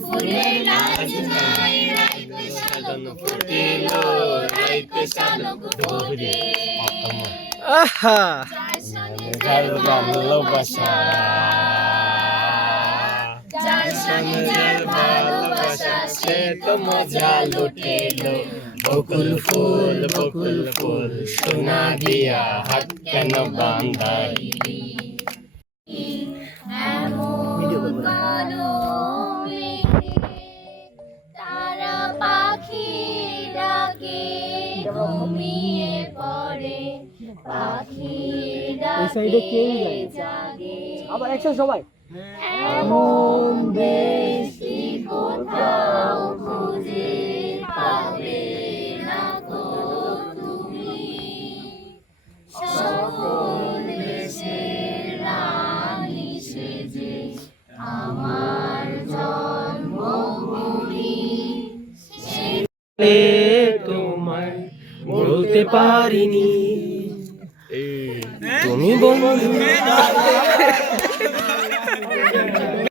ফুলের লাজ নাই রাইত শালুক ফুটেলো রাইত শালুক ফুটে আহা। যার ভালোবাসা যার সঙ্গে যার ভালোবাসা বকুল ফুল বকুল ফুল সোনা দিয়া হাত কেন বান্ধাইলি এমন কালো ডাকে ঘুমিয়ে পড়ে পাখি ডাকে জাগে। আবার একসাথে সবাই। এমন বৃষ্টি কোথাও খুঁজে পাবে না গো তুমি। সকল দেশের রানী সেজে আমার জন্মভূমি। বলতে পারিনি। তুমি বন্ধু